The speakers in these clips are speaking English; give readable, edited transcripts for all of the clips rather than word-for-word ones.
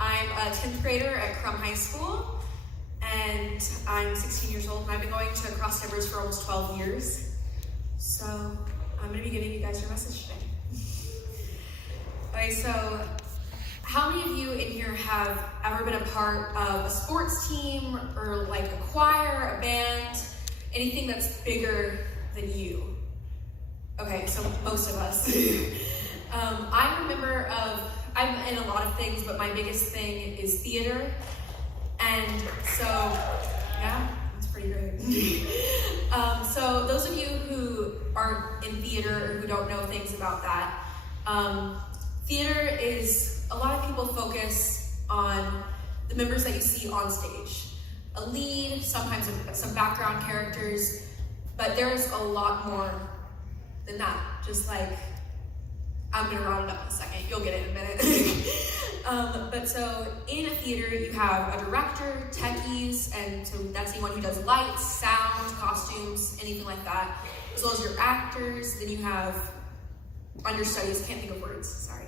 I'm a 10th grader at Crum High School, and I'm 16 years old, and I've been going to Cross Timbers for almost 12 years. So I'm going to be giving you guys your message today. Okay, so how many of you in here have ever been a part of a sports team or like a choir, a band, anything that's bigger than you? Okay, so most of us. I'm a member of, I'm in a lot of things, but my biggest thing is theater. And so, yeah, that's pretty great. So those of you who aren't in theater or who don't know things about that, theater is, a lot of people focus on the members that you see on stage. A lead, sometimes some background characters, but there's a lot more than that. Just like, I'm gonna round it up in a second, you'll get it in a minute. But so in a theater, you have a director, techies, and so that's anyone who does lights, sound, costumes, anything like that, as well as your actors. Then you have understudies, can't think of words, sorry.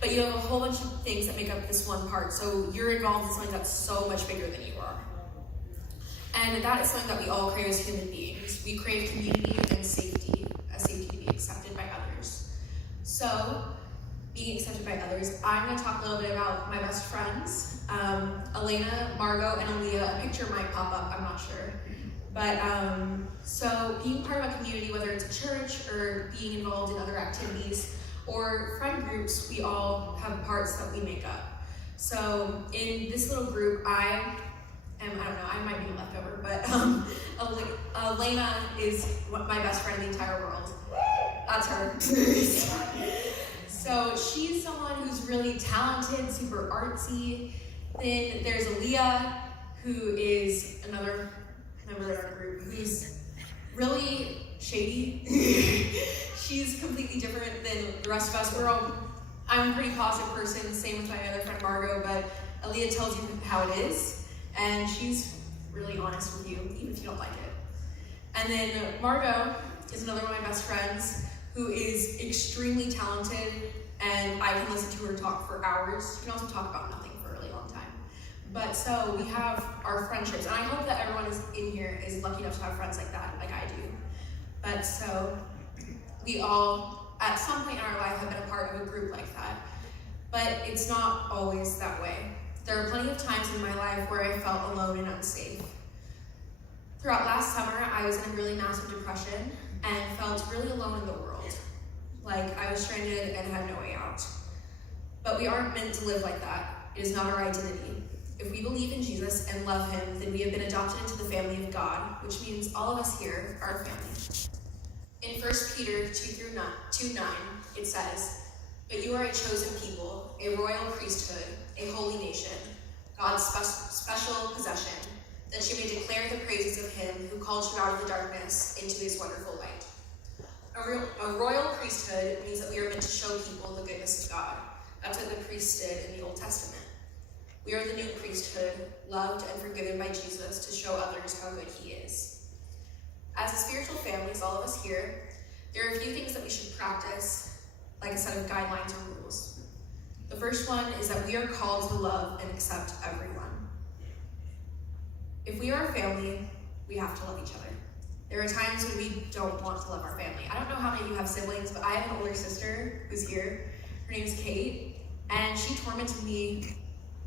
But you have a whole bunch of things that make up this one part. So you're involved in something that's so much bigger than you are. And that is something that we all crave as human beings. We crave community and safety, a safety to be accepted by others. So, being accepted by others, I'm going to talk a little bit about my best friends, Elena, Margot, and Aaliyah. A picture might pop up, I'm not sure. But, so being part of a community, whether it's a church or being involved in other activities or friend groups, we all have parts that we make up. So in this little group, I don't know, I might be a leftover, but Elena is my best friend in the entire world. That's her. So she's someone who's really talented, super artsy. Then there's Aaliyah, who is another member of our group, who's really shady. She's completely different than the rest of us. I'm a pretty positive person, same with my other friend Margot, but Aaliyah tells you how it is, and she's really honest with you, even if you don't like it. And then Margot is another one of my best friends who is extremely talented, and I can listen to her talk for hours. We can also talk about nothing for a really long time. But so we have our friendships, and I hope that everyone in here is lucky enough to have friends like that, like I do. But so we all, at some point in our life, have been a part of a group like that. But it's not always that way. There are plenty of times in my life where I felt alone and unsafe. Throughout last summer, I was in a really massive depression and felt really alone in the world. Like I was stranded and had no way out. But we aren't meant to live like that. It is not our identity. If we believe in Jesus and love him, then we have been adopted into the family of God, which means all of us here are family. In 1 Peter 2:9, it says, "But you are a chosen people, a royal priesthood, a holy nation, God's special possession, that you may declare the praises of him who called you out of the darkness into his wonderful light." A royal priesthood means that we are meant to show people the goodness of God. That's what the priests did in the Old Testament. We are the new priesthood, loved and forgiven by Jesus to show others how good he is. As a spiritual families, all of us here, there are a few things that we should practice, like a set of guidelines or rules. The first one is that we are called to love and accept everyone. If we are a family, we have to love each other. There are times when we don't want to love our family. I don't know how many of you have siblings, but I have an older sister who's here. Her name is Kate, and she tormented me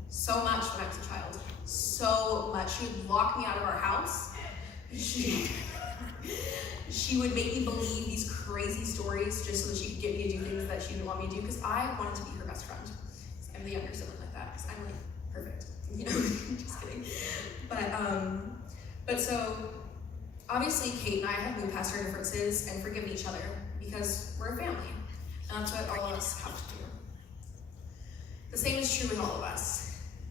so much when I was a child. So much. She would lock me out of our house. She would make me believe these crazy stories just so that she could get me to do things that she didn't want me to do, because I wanted to be her best friend. I'm the younger sibling like that, because I'm like perfect, you know. Just kidding. But so obviously Kate and I have moved past our differences and forgiven each other because we're a family, and that's what all of us have to do. The same is true with all of us.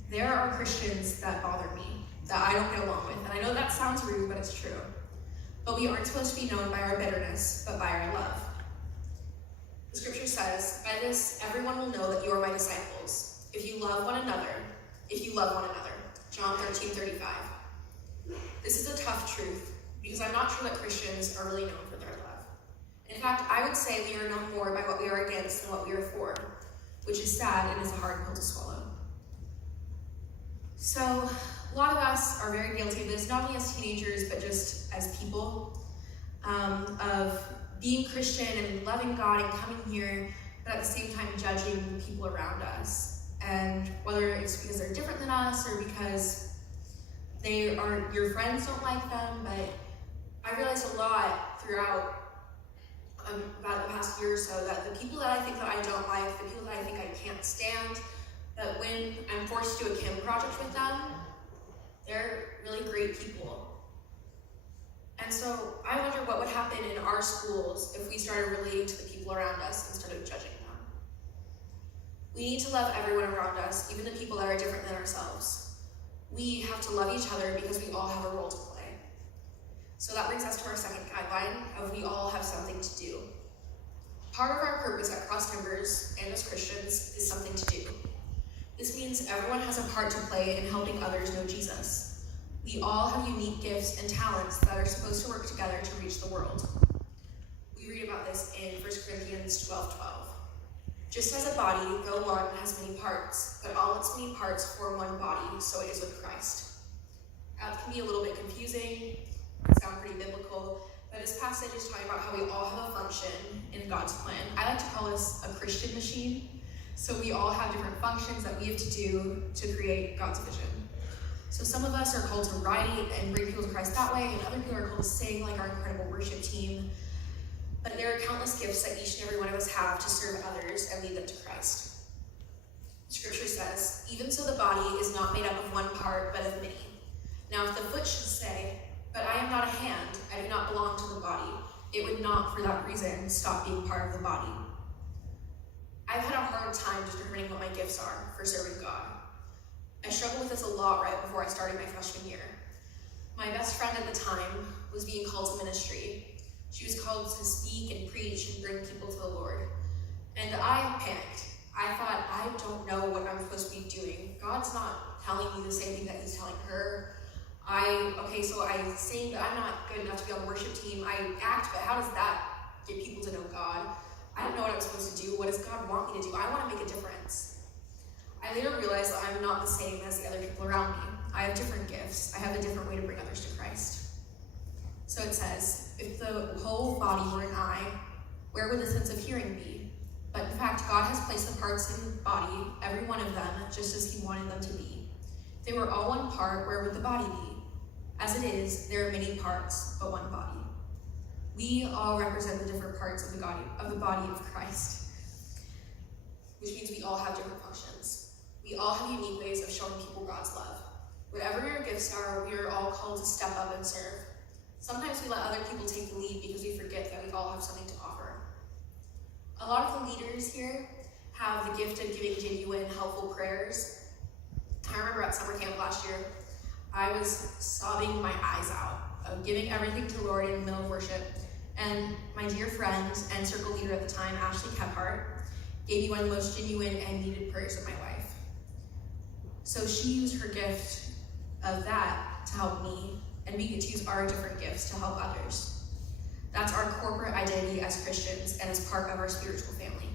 There are Christians that bother me, that I don't get along with, and I know that sounds rude, but it's true. But we aren't supposed to be known by our bitterness, but by our love. The scripture says, "By this everyone will know that you are my disciples, if you love one another, John 13:35. This is a tough truth, because I'm not sure that Christians are really known for their love. In fact, I would say we are known more by what we are against than what we are for, which is sad and is a hard pill to swallow. So a lot of us are very guilty of this, not only as teenagers, but just as people, of being Christian and loving God and coming here, but at the same time judging the people around us. And whether it's because they're different than us or because your friends don't like them, but I realized a lot throughout about the past year or so that the people that I think that I don't like, the people that I think I can't stand, that when I'm forced to do a Kim project with them, they're really great people. And so I wonder what would happen in our schools if we started relating to the people around us instead of judging them. We need to love everyone around us, even the people that are different than ourselves. We have to love each other because we all have a role to play. So that brings us to our second guideline of we all have something to do. Part of our purpose at Cross Timbers and as Christians is something to do. This means everyone has a part to play in helping others know Jesus. We all have unique gifts and talents that are supposed to work together to reach the world. We read about this in 1 Corinthians 12:12. Just as a body, though one, has many parts, but all its many parts form one body, so it is with Christ. That can be a little bit confusing, sound pretty biblical, but this passage is talking about how we all have a function in God's plan. I like to call this a Christian machine. So we all have different functions that we have to do to create God's vision. So some of us are called to write and bring people to Christ that way, and other people are called to sing, like our incredible worship team. But there are countless gifts that each and every one of us have to serve others and lead them to Christ. Scripture says, even so the body is not made up of one part, but of many. Now if the foot should say, but I am not a hand, I do not belong to the body, it would not for that reason stop being part of the body. I've had a hard time determining what my gifts are for serving God. I struggled with this a lot right before I started my freshman year. My best friend at the time was being called to ministry. She was called to speak and preach and bring people to the Lord. And I panicked. I thought, I don't know what I'm supposed to be doing. God's not telling me the same thing that he's telling her. So I sing, but I'm not good enough to be on the worship team. I act, but how does that get people to know God? I don't know what I'm supposed to do. What does God want me to do? I want to make a difference. I later realized that I'm not the same as the other people around me. I have different gifts. I have a different way to bring others to Christ. So it says, if the whole body were an eye, where would the sense of hearing be? But in fact, God has placed the parts in the body, every one of them, just as he wanted them to be. If they were all one part, where would the body be? As it is, there are many parts, but one body. We all represent the different parts of the body of Christ, which means we all have different functions. We all have unique ways of showing people God's love. Whatever your gifts are, we are all called to step up and serve. Sometimes we let other people take the lead because we forget that we all have something to offer. A lot of the leaders here have the gift of giving genuine, helpful prayers. I remember at summer camp last year, I was sobbing my eyes out of giving everything to the Lord in the middle of worship. And my dear friend and circle leader at the time, Ashley Kephart, gave me one of the most genuine and needed prayers of my life. So she used her gift of that to help me, and we get to use our different gifts to help others. That's our corporate identity as Christians and as part of our spiritual family.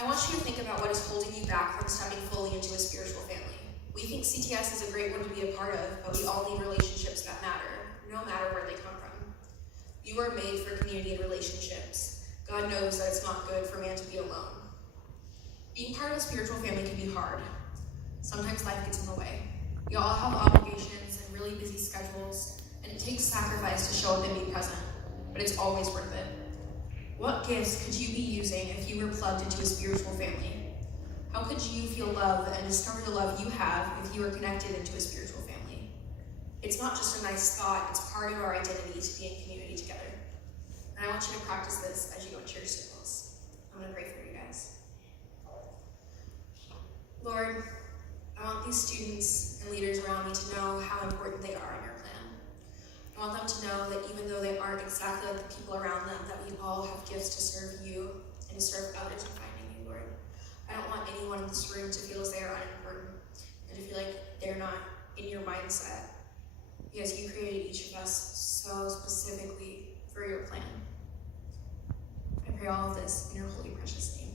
I want you to think about what is holding you back from stepping fully into a spiritual family. We think CTS is a great one to be a part of, but we all need relationships that matter, no matter where they come from. You are made for community and relationships. God knows that it's not good for man to be alone. Being part of a spiritual family can be hard. Sometimes life gets in the way. We all have obligations and really busy schedules, and it takes sacrifice to show up and be present, but it's always worth it. What gifts could you be using if you were plugged into a spiritual family? How could you feel love and discover the love you have if you were connected into a spiritual family? It's not just a nice thought, it's part of our identity to be in community together. And I want you to practice this as you go into your circles. I'm going to pray for you guys. Lord, I want these students and leaders around me to know how important they are in your plan. I want them to know that even though they aren't exactly like the people around them, that we all have gifts to serve you and to serve others in finding you, Lord. I don't want anyone in this room to feel as they are unimportant and to feel like they're not in your mindset, because you created each of us so specifically for your plan. I pray all of this in your holy, precious name.